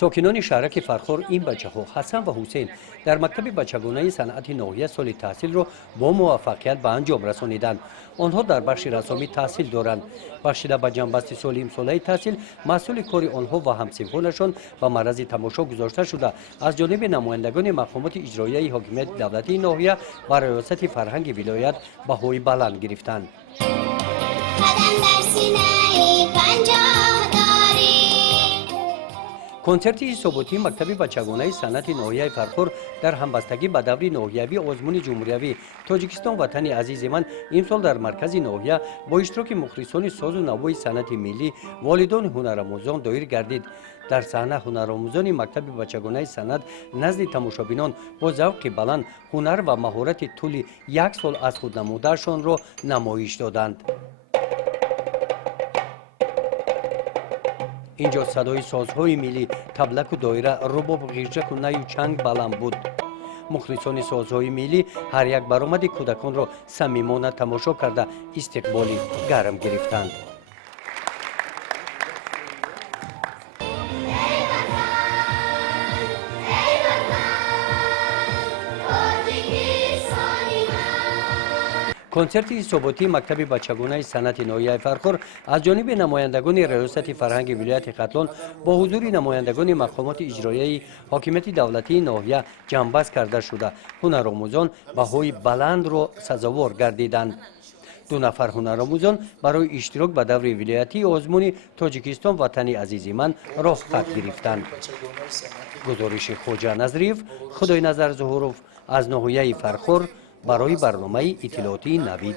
ساکنان شهرک فرخار این بچه‌ها حسن و حسین در مکتب بچگانه صنعت ناحیه سال تحصیل را با موفقیت به انجام رسانیدند. آنها در بخش رسامی تحصیل دارند. بخشیده به جنبست سال امساله تحصیل مسئول کار آنها و همسنفانشان به معرض تماشا گذاشته شده از جانب نمایندگان مقامات اجرایی حاکمیت دولتی ناحیه و ریاست فرهنگ ولایت بهای بلند گرفتند. کنسرت حساباتی مکتب بچگانه صنعت ناحیه فرخار در همبستگی به دوره ناحیوی آزمون جمهوری تاجیکستان وطن عزیز من امسال در مرکز ناحیه با اشتراک مخلصان ساز و نوای صنعت ملی والدان هنرآموزان دایر گردید. در صحنه هنرآموزان مکتب بچگانه صنعت نزد تماشابینان با ذوق بلند هنر و مهارت طول یک سال از خود نمودهشان را نمایش دادند. اینجا صدای سازهای ملی تبلک و دایره رباب غیرجک و نی و چنگ بلند بود. مخلصان سازهای ملی هر یک برآمد کودکان را صمیمانه تماشا کرده استقبالی گرم گرفتند. کنسرت حساباتی مکتب بچگانه صنعت ناحیه فرخار از جانب نمایندگان ریاست فرهنگ ولایت ختلان با حضور نمایندگان مقامات اجرایی حاکمیت دولتی ناحیه جنبست کرده شده هنرآموزان بهای بلند را سزاوار گردیدند. 2 نفر هنرآموزان برای اشتراک به دوره ولایتی آزمون تاجیکستان وطن عزیز من راه خط گرفتند. گزارش خوجا نظریف، خدای نظر ظهوروف از ناحیه فرخار برای برنامه اطلاعاتی نوید.